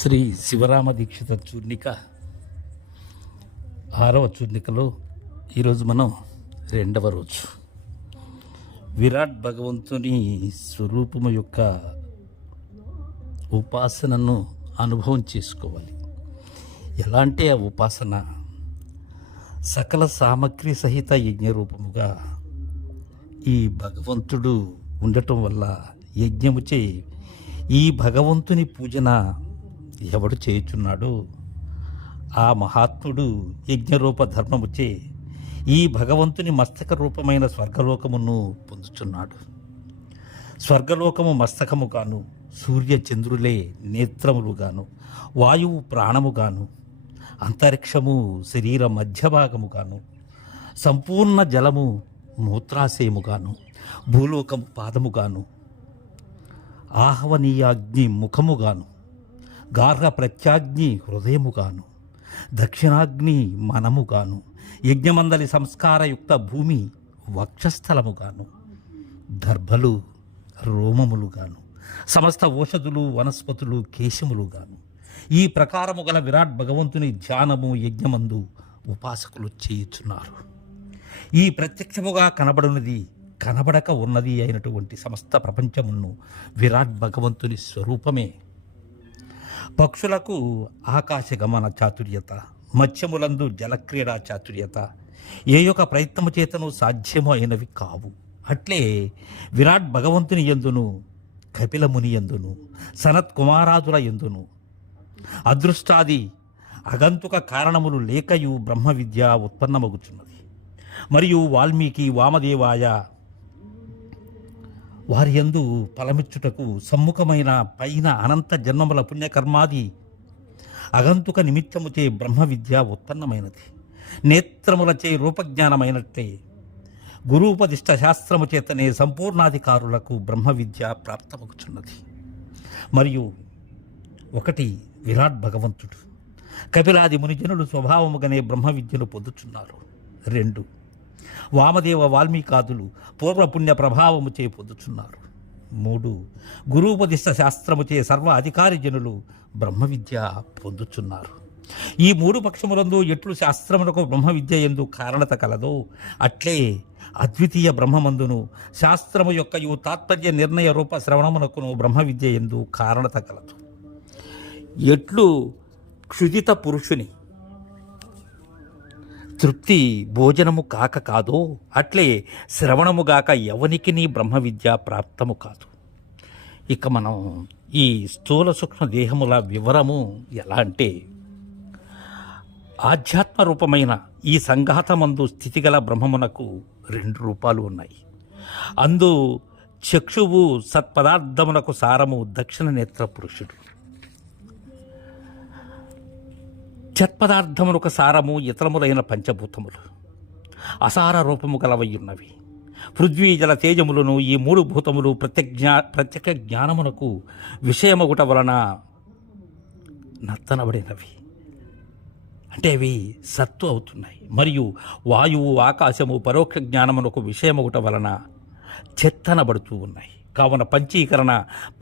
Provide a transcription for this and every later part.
శ్రీ శివరామ దీక్షిత చూర్ణిక 6వ చూర్ణికలో ఈరోజు మనం 2వ రోజు విరాట్ భగవంతుని స్వరూపము యొక్క ఉపాసనను అనుభవం చేసుకోవాలి. ఎలా అంటే ఆ ఉపాసన సకల సామగ్రి సహిత యజ్ఞరూపముగా ఈ భగవంతుడు ఉండటం వల్ల యజ్ఞముచే ఈ భగవంతుని పూజన ఎవడు చేయుచున్నాడో ఆ మహాత్ముడు యజ్ఞరూప ధర్మముచే ఈ భగవంతుని మస్తక రూపమైన స్వర్గలోకమును పొందుచున్నాడు. స్వర్గలోకము మస్తకముగాను, సూర్య చంద్రులే నేత్రములుగాను, వాయువు ప్రాణముగాను, అంతరిక్షము శరీర మధ్యభాగముగాను, సంపూర్ణ జలము మూత్రాశయముగాను, భూలోకము పాదముగాను, ఆహ్వనీయాగ్ని ముఖముగాను, గార్హ ప్రత్యాగ్ని హృదయముగాను, దక్షిణాగ్ని మనముగాను, యజ్ఞమందలి సంస్కారయుక్త భూమి వక్షస్థలముగాను, దర్భలు రోమములుగాను, సమస్త ఓషధులు వనస్పతులు కేశములుగాను, ఈ ప్రకారము గల విరాట్ భగవంతుని ధ్యానము యజ్ఞమందు ఉపాసకులు చేయుచున్నారు. ఈ ప్రత్యక్షముగా కనబడునది కనబడక ఉన్నది అయినటువంటి సమస్త ప్రపంచమును విరాట్ భగవంతుని స్వరూపమే. పక్షులకు ఆకాశ గమన చాతుర్యత, మత్స్యములందు జలక్రీడా చాతుర్యత ఏ యొక్క ప్రయత్నము చేతను సాధ్యము అయినవి కావు. అట్లే విరాట్ భగవంతుని యందును, కపిలముని యందును, సనత్ కుమారాదుల యందును అదృష్టాది అగంతుక కారణములు లేకయు బ్రహ్మ విద్య ఉత్పన్నమగుచున్నది. మరియు వాల్మీకి వామదేవాయ వారి యందు ఫలమిచ్చుటకు సమ్ముఖమైన పైన అనంత జన్మముల పుణ్యకర్మాది అగంతుక నిమిత్తముచే బ్రహ్మ విద్య ఉత్పన్నమైనది. నేత్రములచే రూపజ్ఞానమైనట్లే గురూపదిష్ట శాస్త్రము చేతనే సంపూర్ణాధికారులకు బ్రహ్మ విద్య ప్రాప్తమగుచున్నది. మరియు 1 విరాట్ భగవంతుడు, కపిలాది మునిజనులు స్వభావముగానే బ్రహ్మ విద్యను పొందుచున్నారు. 2 వామదేవ వాల్మీకాదులు పూర్వపుణ్య ప్రభావముచే పొందుచున్నారు. 3 గురూపదిష్ట శాస్త్రముచే సర్వ అధికారి జనులు బ్రహ్మ విద్య పొందుచున్నారు. ఈ 3 పక్షములందు ఎట్లు శాస్త్రములకు బ్రహ్మ విద్య ఎందు కారణత కలదో అట్లే అద్వితీయ బ్రహ్మమందును శాస్త్రము యొక్క తాత్పర్య నిర్ణయ రూప శ్రవణమునకును బ్రహ్మ విద్య ఎందు కారణత కలదు. ఎట్లు క్షుజిత పురుషుని తృప్తి భోజనము కాక కాదో అట్లే శ్రవణము గాక ఎవనికి నీ బ్రహ్మ విద్య ప్రాప్తము కాదు. ఇక మనం ఈ స్థూల సూక్ష్మ దేహముల వివరము ఎలా అంటే, ఆధ్యాత్మ రూపమైన ఈ సంఘాతమందు స్థితిగల బ్రహ్మమునకు 2 రూపాలు ఉన్నాయి. అందు చక్షువు సత్పదార్థమునకు సారము దక్షిణ నేత్ర పురుషుడు, చత్పదార్థమునకు సారము ఇతరములైన పంచభూతములు అసార రూపము గలవయ్యున్నవి. పృథ్వీ జల తేజములను ఈ 3 భూతములు ప్రత్యక్ష జ్ఞానమునకు విషయమగుట వలన నత్తనబడినవి, అంటే అవి సత్తు అవుతున్నాయి. మరియు వాయువు ఆకాశము పరోక్ష జ్ఞానమునకు విషయమగుట వలన చెత్తనబడుతూ ఉన్నాయి. కావున పంచీకరణ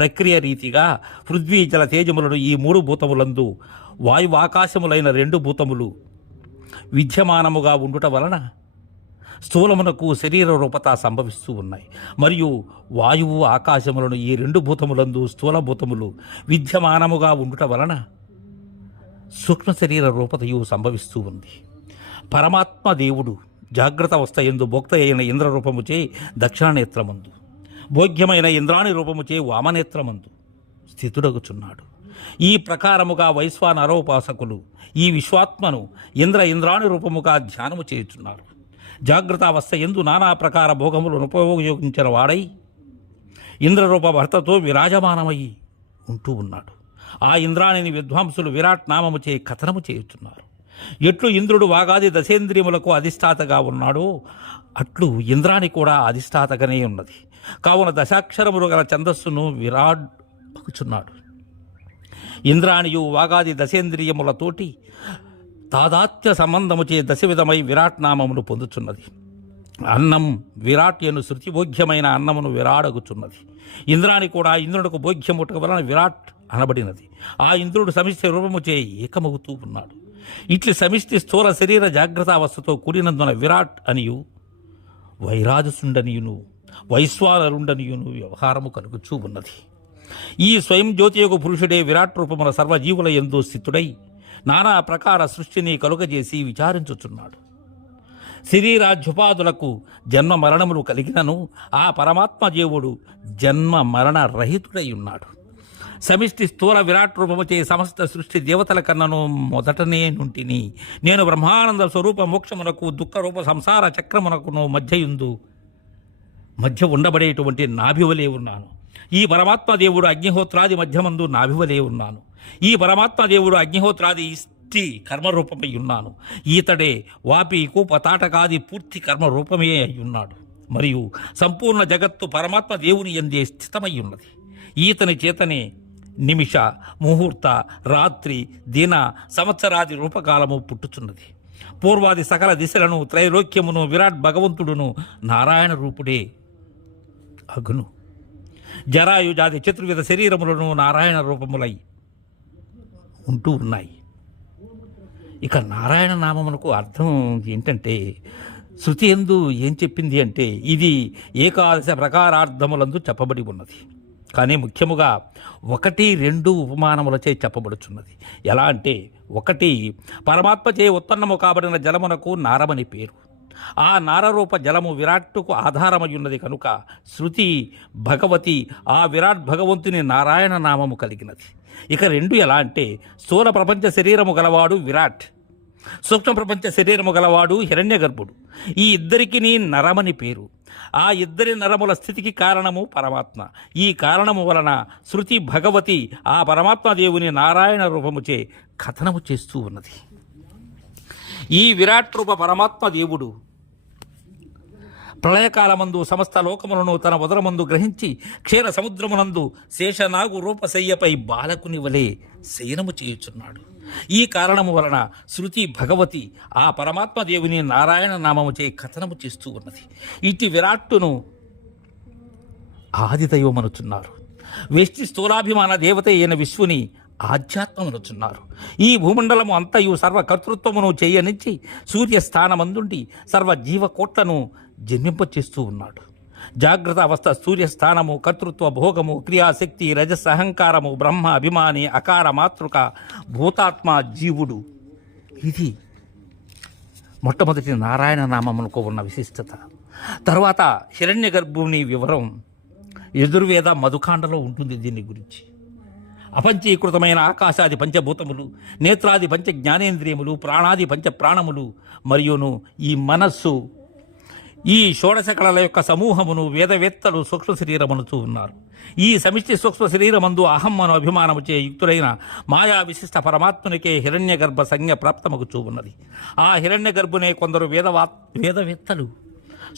ప్రక్రియ రీతిగా పృథ్వీ జల తేజములను ఈ 3 భూతములందు వాయువు ఆకాశములైన 2 భూతములు విద్యమానముగా ఉండుట వలన స్థూలమునకు శరీర రూపత సంభవిస్తూ ఉన్నాయి. మరియు వాయువు ఆకాశములను ఈ 2 భూతములందు స్థూల భూతములు విద్యమానముగా ఉండుట వలన సూక్ష్మ శరీర రూపతయు సంభవిస్తూ ఉంది. పరమాత్మ దేవుడు జాగ్రత్త అవస్థ యందు భోక్త అయిన ఇంద్ర రూపముచే దక్షిణ నేత్రమందు, భోగ్యమైన ఇంద్రాణి రూపముచే వామనేత్రమందు స్థితుడగుచున్నాడు. ఈ ప్రకారముగా వైశ్వానరోపాసకులు ఈ విశ్వాత్మను ఇంద్రాణి రూపముగా ధ్యానము చేయుచున్నారు. జాగ్రత్తావస్థ యందు నానా ప్రకార భోగములను ఉపయోగించిన వాడై ఇంద్రరూప భర్తతో విరాజమానమై ఉంటూ ఉన్నాడు. ఆ ఇంద్రాణిని విద్వాంసులు విరాట్ నామముచే కథనము చేయుచున్నారు. ఎట్లు ఇంద్రుడు వాగాది దశేంద్రియములకు అధిష్టాతగా ఉన్నాడో అట్లు ఇంద్రాణి కూడా అధిష్టాతగానే ఉన్నది. కావున దశాక్షరములు గల ఛందస్సును విరాట్ అగుచున్నాడు. ఇంద్రాణియు వాగాది దశేంద్రియములతోటి తాదాత్య సంబంధముచే దశవిధమై విరాట్ నామమును పొందుచున్నది. అన్నం విరాట్ ఎను శృతిభోగ్యమైన అన్నమును విరాడగుచున్నది. ఇంద్రాని కూడా ఇంద్రుడికి భోగ్యముట వలన విరాట్ అనబడినది. ఆ ఇంద్రుడు సమిష్టి రూపముచే ఏకమవుతూ ఉన్నాడు. ఇట్లు సమిష్టి స్థూల శరీర జాగ్రత్తావస్థతో కూడినందున విరాట్ అనియు వైరాజసుండనియును వైశ్వానరుండనియును వ్యవహారము కలుగుచూ ఉన్నది. ఈ స్వయం జ్యోతియగు పురుషుడే విరాట్ రూపమున సర్వజీవుల యందు స్థితుడై నానా ప్రకార సృష్టిని కలుగజేసి విచారించుచున్నాడు. శరీరాధ్యుపాదులకు జన్మ మరణములు కలిగినను ఆ పరమాత్మ దేవుడు జన్మ మరణ రహితుడై ఉన్నాడు. సమిష్టి స్థూల విరాట్ రూపముచే సమస్త సృష్టి దేవతల కన్నను మొదటనే నుంటిని నేను బ్రహ్మానంద స్వరూప మోక్షమునకు దుఃఖరూప సంసార చక్రమునకును మధ్య ఉండబడేటువంటి నాభివలే ఉన్నాను. ఈ పరమాత్మ దేవుడు అగ్నిహోత్రాది మధ్యమందు నాభివలే ఉన్నాను. ఈ పరమాత్మ దేవుడు అగ్నిహోత్రాది ఇష్టి కర్మరూపమై ఉన్నాను. ఈతడే వాపి కూప తాటకాది పూర్తి కర్మరూపమే అయి ఉన్నాడు. మరియు సంపూర్ణ జగత్తు పరమాత్మ దేవుని యందే స్థితమై ఉన్నది. ఈతని చేతనే నిమిష ముహూర్త రాత్రి దిన సంవత్సరాది రూపకాలము పుట్టుచున్నది. పూర్వాది సకల దిశలను త్రైలోక్యమును విరాట్ భగవంతుడును నారాయణ రూపుడే అగును. జరాయుజాది చతుర్విధ శరీరములను నారాయణ రూపములై ఉంటూ ఉన్నాయి. ఇక నారాయణ నామమునకు అర్థం ఏంటంటే, శృతి యందు ఏం చెప్పింది అంటే ఇది ఏకాదశ ప్రకారార్థములందు చెప్పబడి ఉన్నది. కానీ ముఖ్యముగా 1-2 ఉపమానములచే చెప్పబడుచున్నది. ఎలా అంటే, 1 పరమాత్మచే ఉత్పన్నము కాబడిన జలమునకు నారమని పేరు. ఆ నారరూప జలము విరాట్టుకు ఆధారమయ్యున్నది కనుక శృతి భగవతి ఆ విరాట్ భగవంతుని నారాయణ నామము కలిగినది. ఇక 2 ఎలా అంటే, స్థూల ప్రపంచ శరీరము గలవాడు విరాట్, సూక్ష్మ ప్రపంచ శరీరము గలవాడు హిరణ్యగర్భుడు. ఈ ఇద్దరికి నరమని పేరు. ఆ ఇద్దరి నరముల స్థితికి కారణము పరమాత్మ. ఈ కారణము వలన శృతి భగవతి ఆ పరమాత్మ దేవుని నారాయణ రూపముచే కథనము చేస్తూ ఉన్నది. ఈ విరాట్ రూప పరమాత్మ దేవుడు ప్రళయకాలమందు సమస్త లోకములను తన ఉదరమందు గ్రహించి క్షీర సముద్రమునందు శేషనాగు రూపశయ్యపై బాలకుని వలె శయనము చేయుచున్నాడు. ఈ కారణము వలన శృతి భగవతి ఆ పరమాత్మ దేవుని నారాయణ నామముచే కథనము చేస్తూ ఉన్నది. ఇటు విరాట్టును ఆదిదైవమనుచున్నారు. వెష్టి స్థూలాభిమాన దేవత అయిన విశ్వుని ఆధ్యాత్మమనుచున్నారు. ఈ భూమండలము అంతయు సర్వకర్తృత్వమును చేయనిచ్చి సూర్యస్థానమందుండి సర్వ జీవకోట్లను జన్మింపచేస్తూ ఉన్నాడు. జాగ్రత్త అవస్థ సూర్యస్థానము, కర్తృత్వ భోగము, క్రియాశక్తి, రజస్ అహంకారము, బ్రహ్మ అభిమాని, అకార మాతృక, భూతాత్మ జీవుడు. ఇది మొట్టమొదటి నారాయణ నామమునకు ఉన్న విశిష్టత. తర్వాత హిరణ్య గర్భుని వివరం యజుర్వేద మధుకాండలో ఉంటుంది. దీని గురించి అపంచీకృతమైన ఆకాశాది పంచభూతములు, నేత్రాది పంచ జ్ఞానేంద్రియములు, ప్రాణాది పంచ ప్రాణములు మరియును ఈ మనస్సు, ఈ షోడశ కళల యొక్క సమూహమును వేదవేత్తలు సూక్ష్మ శరీరమనుచూ ఉన్నారు. ఈ సమిష్టి సూక్ష్మ శరీరమందు అహం అను అభిమానముచే యుక్తుడైన మాయా విశిష్ట పరమాత్మునికే హిరణ్య గర్భ సంజ్ఞ ప్రాప్తమగుచూ ఉన్నది. ఆ హిరణ్య గర్భునే కొందరు వేదవేత్తలు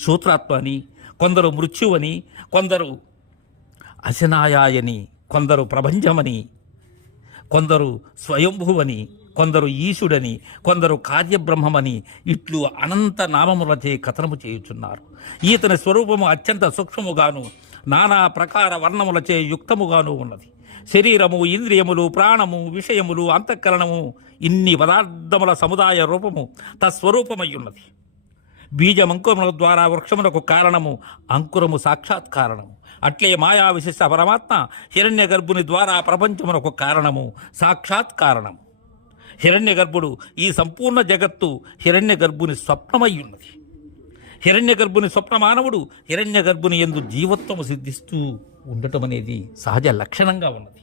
సూత్రాత్మ అని, కొందరు మృత్యువని, కొందరు అశనాయాయని, కొందరు ప్రభంజమని, కొందరు స్వయంభువని, కొందరు ఈశుడని, కొందరు కార్యబ్రహ్మమని ఇట్లు అనంత నామములచే కథనము చేయుచున్నారు. ఈతని స్వరూపము అత్యంత సూక్ష్మముగాను నానా ప్రకార వర్ణములచే యుక్తముగాను ఉన్నది. శరీరము, ఇంద్రియములు, ప్రాణము, విషయములు, అంతఃకరణము ఇన్ని పదార్థముల సముదాయ రూపము తస్వరూపమయ్యున్నది. బీజమంకురముల ద్వారా వృక్షమునకు కారణము, అంకురము సాక్షాత్ కారణము. అట్లే మాయా విశిష్ట పరమాత్మ హిరణ్య గర్భుని ద్వారా ప్రపంచమునకు కారణము, సాక్షాత్ కారణము. హిరణ్య గర్భుడు ఈ సంపూర్ణ జగత్తు హిరణ్య గర్భుని స్వప్నమై ఉన్నది. హిరణ్య గర్భుని స్వప్నమానవుడు హిరణ్య గర్భుని యందు జీవత్వము సిద్ధిస్తూ ఉండటం అనేది సహజ లక్షణంగా ఉన్నది.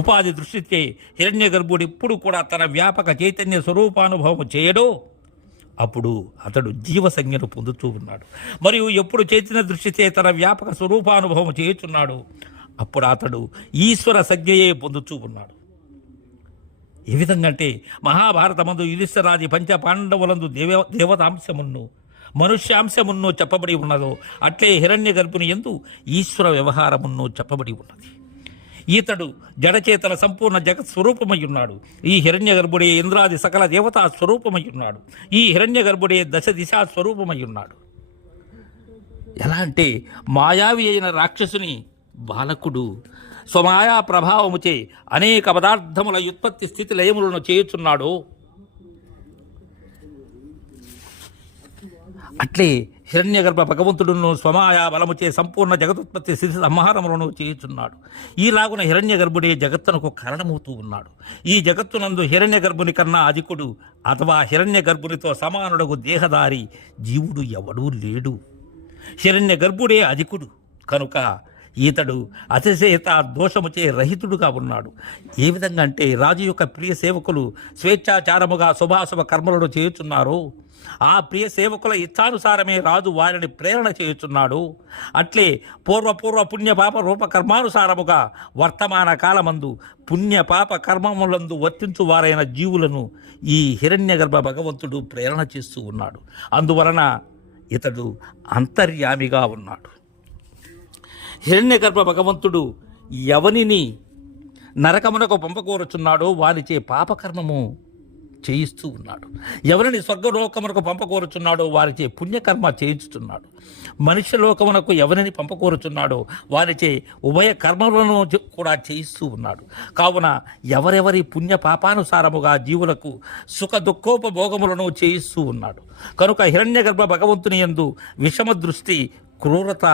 ఉపాధి దృష్టితే హిరణ్య గర్భుడు ఎప్పుడు కూడా తన వ్యాపక చైతన్య స్వరూపానుభవం చేయడో అప్పుడు అతడు జీవ సంజ్ఞను పొందుతూ ఉన్నాడు. మరియు ఎప్పుడు చైతన్య దృష్టితే తన వ్యాపక స్వరూపానుభవం చేయుచున్నాడు అప్పుడు అతడు ఈశ్వర సంజ్ఞయే పొందుతూ ఉన్నాడు. ఏ విధంగా అంటే మహాభారతమందు యుధిష్ఠిరాది పంచ పాండవులందు దేవతాంశమును మనుష్యాంశమును చెప్పబడి ఉన్నదో అట్లే హిరణ్య గర్భుని యందు ఈశ్వర వ్యవహారమును చెప్పబడి ఉన్నది. ఈతడు జడచేతల సంపూర్ణ జగత్ స్వరూపమై ఉన్నాడు. ఈ హిరణ్య గర్భుడే ఇంద్రాది సకల దేవతా స్వరూపమై ఉన్నాడు. ఈ హిరణ్య గర్భుడే దశ దిశా స్వరూపమై ఉన్నాడు. ఎలా అంటే మాయావి అయిన రాక్షసుని బాలకుడు స్వమాయా ప్రభావముచే అనేక పదార్థముల వ్యుత్పత్తి స్థితి లయములను చేయుచున్నాడు. అట్లే హిరణ్యగర్భ భగవంతుడును స్వమాయా బలముచే సంపూర్ణ జగతుత్పత్తి స్థితి సంహారములను చేయుచున్నాడు. ఈలాగున హిరణ్యగర్భుడే జగత్తునకు కారణమవుతూ ఉన్నాడు. ఈ జగత్తునందు హిరణ్యగర్భుని కన్నా అధికుడు అథవా హిరణ్యగర్భునితో సమానుడగు దేహదారి జీవుడు ఎవడూ లేడు. హిరణ్యగర్భుడే అధికుడు కనుక ఈతడు అతిశయత దోషముచే రహితుడుగా ఉన్నాడు. ఏ విధంగా అంటే రాజు యొక్క ప్రియ సేవకులు స్వేచ్ఛాచారముగా శుభాశుభ కర్మలను చేయుచున్నారు. ఆ ప్రియ సేవకుల ఇచ్ఛానుసారమే రాజు వారిని ప్రేరణ చేయుచున్నాడు. అట్లే పూర్వ పుణ్యపాప రూప కర్మానుసారముగా వర్తమాన కాలమందు పుణ్యపాప కర్మములందు వర్తించు వారైన జీవులను ఈ హిరణ్యగర్భ భగవంతుడు ప్రేరణ చేస్తూ ఉన్నాడు. అందువలన ఇతడు అంతర్యామిగా ఉన్నాడు. హిరణ్యగర్భ భగవంతుడు ఎవనిని నరకమునకు పంపకోరుచున్నాడో వారిచే పాపకర్మము చేయిస్తూ ఉన్నాడు. ఎవరిని స్వర్గలోకమునకు పంపకోరుచున్నాడో వారిచే పుణ్యకర్మ చేయించుతున్నాడు. మనుష్య లోకమునకు ఎవరిని పంపకోరుచున్నాడో వారిచే ఉభయ కర్మలను కూడా చేయిస్తూ ఉన్నాడు. కావున ఎవరెవరి పుణ్య పాపానుసారముగా జీవులకు సుఖ దుఃఖోపభోగములను చేయిస్తూ ఉన్నాడు. కనుక హిరణ్యగర్భ భగవంతుని యందు విషమ దృష్టి, క్రూరత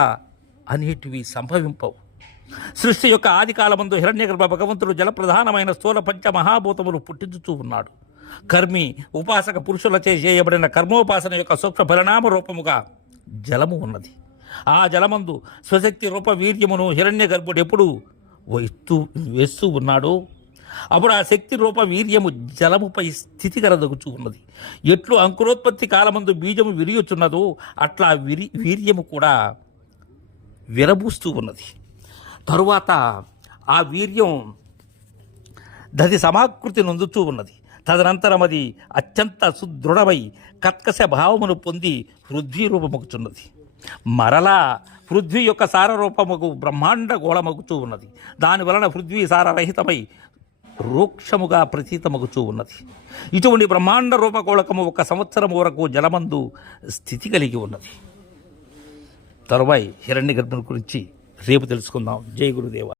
అనేటివి సంభవింపవు. సృష్టి యొక్క ఆది కాలమందు హిరణ్యగర్భ భగవంతుడు జలప్రధానమైన స్థూల పంచమహాభూతములు పుట్టించుతూ ఉన్నాడు. కర్మి ఉపాసక పురుషులచే చేయబడిన కర్మోపాసన యొక్క సూక్ష్మ పరిణామ రూపముగా జలము ఉన్నది. ఆ జలమందు స్వశక్తి రూప వీర్యమును హిరణ్యగర్భుడు ఎప్పుడు వేస్తూ ఉన్నాడు. అప్పుడు ఆ శక్తి రూప వీర్యము జలముపై స్థితి కలదగుచూ ఉన్నది. ఎట్లు అంకురోత్పత్తి కాలమందు బీజము విరియుచున్నదో అట్లా వీర్యము కూడా విరబూస్తూ ఉన్నది. తరువాత ఆ వీర్యం దది సమాకృతి నొందుచూ ఉన్నది. తదనంతరం అది అత్యంత సుదృఢమై కర్కశ భావమును పొంది పృథ్వీ రూపమగుచున్నది. మరలా పృథ్వీ యొక్క సారరూపముకు బ్రహ్మాండ గోళమగుచూ ఉన్నది. దానివలన పృథ్వీ సారరహితమై రూక్షముగా ప్రతీతమగుచూ ఉన్నది. ఇటువంటి బ్రహ్మాండ రూపగోళకము 1 సంవత్సరం వరకు జలమందు స్థితి కలిగి ఉన్నది. తరువాయి హిరణ్యగర్భుని గురించి రేపు తెలుసుకుందాం. జై గురుదేవ.